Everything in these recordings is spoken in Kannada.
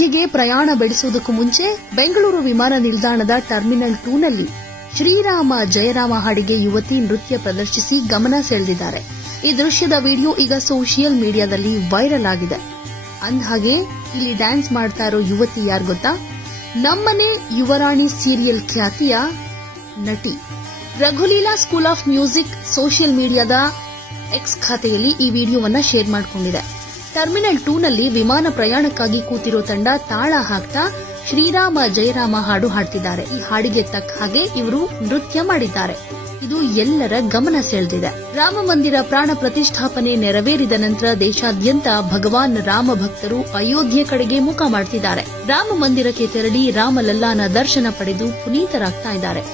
ಅಯೋಧ್ಯೆಗೆ ಪ್ರಯಾಣ ಬೆಳೆಸುವುದಕ್ಕೂ ಮುಂಚೆ ಬೆಂಗಳೂರು ವಿಮಾನ ನಿಲ್ದಾಣದ ಟರ್ಮಿನಲ್ 2ನಲ್ಲಿ ಶ್ರೀರಾಮ ಜಯರಾಮ ಹಾಡಿಗೆ ಯುವತಿ ನೃತ್ಯ ಪ್ರದರ್ಶಿಸಿ ಗಮನ ಸೆಳೆದಿದ್ದಾರೆ. ಈ ದೃಶ್ಯದ ವಿಡಿಯೋ ಈಗ ಸೋಷಿಯಲ್ ಮೀಡಿಯಾದಲ್ಲಿ ವೈರಲ್ ಆಗಿದೆ. ಅಂದ್ಹಾಗೆ ಇಲ್ಲಿ ಡ್ಯಾನ್ಸ್ ಮಾಡ್ತಾ ಇರೋ ಯುವತಿ ಯಾರು ಗೊತ್ತಾ? ನಮ್ಮನೆ ಯುವರಾಣಿ ಸೀರಿಯಲ್ ಖ್ಯಾತಿಯ ನಟಿ ರಘುಲೀಲಾ ಸ್ಕೂಲ್ ಆಫ್ ಮ್ಯೂಸಿಕ್ ಸೋಷಿಯಲ್ ಮೀಡಿಯಾದ ಎಕ್ಸ್ ಖಾತೆಯಲ್ಲಿ ಈ ವಿಡಿಯೋವನ್ನ ಶೇರ್ ಮಾಡಿಕೊಂಡಿದೆ. ಟರ್ಮಿನಲ್ 2ನಲ್ಲಿ ವಿಮಾನ ಪ್ರಯಾಣಕ್ಕಾಗಿ ಕೂತಿರೋ ತಂಡ ತಾಳ ಹಾಕ್ತಾ ಶ್ರೀರಾಮ ಜಯರಾಮ ಹಾಡು ಹಾಡ್ತಿದ್ದಾರೆ. ಈ ಹಾಡಿಗೆ ತಕ್ಕ ಹಾಗೆ ಇವರು ನೃತ್ಯ ಮಾಡಿದ್ದಾರೆ. ಇದು ಎಲ್ಲರ ಗಮನ ಸೆಳೆದಿದೆ. ರಾಮ ಮಂದಿರ ಪ್ರಾಣ ಪ್ರತಿಷ್ಠಾಪನೆ ನೆರವೇರಿದ ನಂತರ ದೇಶಾದ್ಯಂತ ಭಗವಾನ್ ರಾಮ ಭಕ್ತರು ಅಯೋಧ್ಯೆ ಕಡೆಗೆ ಮುಖ ಮಾಡುತ್ತಿದ್ದಾರೆ. ರಾಮ ಮಂದಿರಕ್ಕೆ ತೆರಳಿ ರಾಮಲಲ್ಲಾನ ದರ್ಶನ ಪಡೆದು ಪುನೀತರಾಗ್ತಾ ಇದ್ದಾರೆ.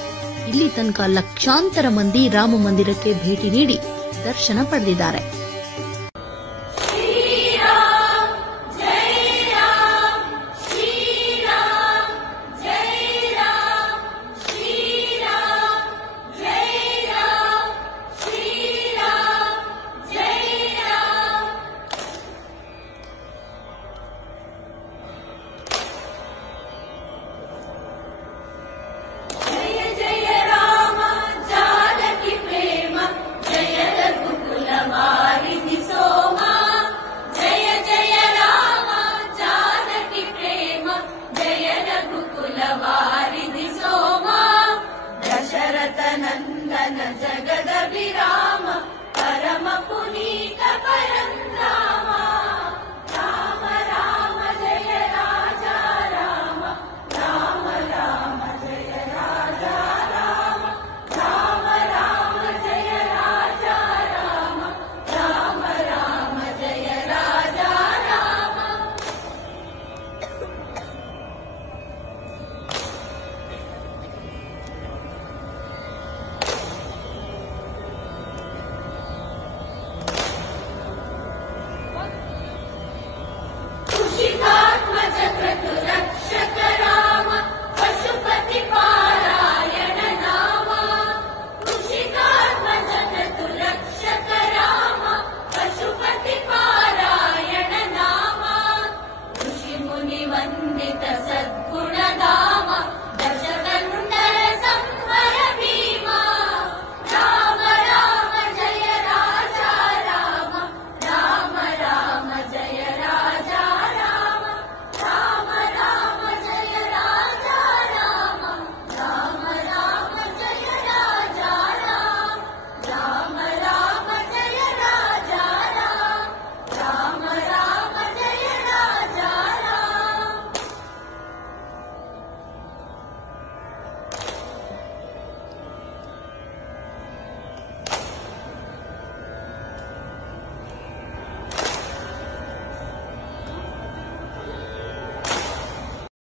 ಇಲ್ಲಿ ತನಕ ಲಕ್ಷಾಂತರ ಮಂದಿ ರಾಮ ಮಂದಿರಕ್ಕೆ ಭೇಟಿ ನೀಡಿ ದರ್ಶನ ಪಡೆದಿದ್ದಾರೆ.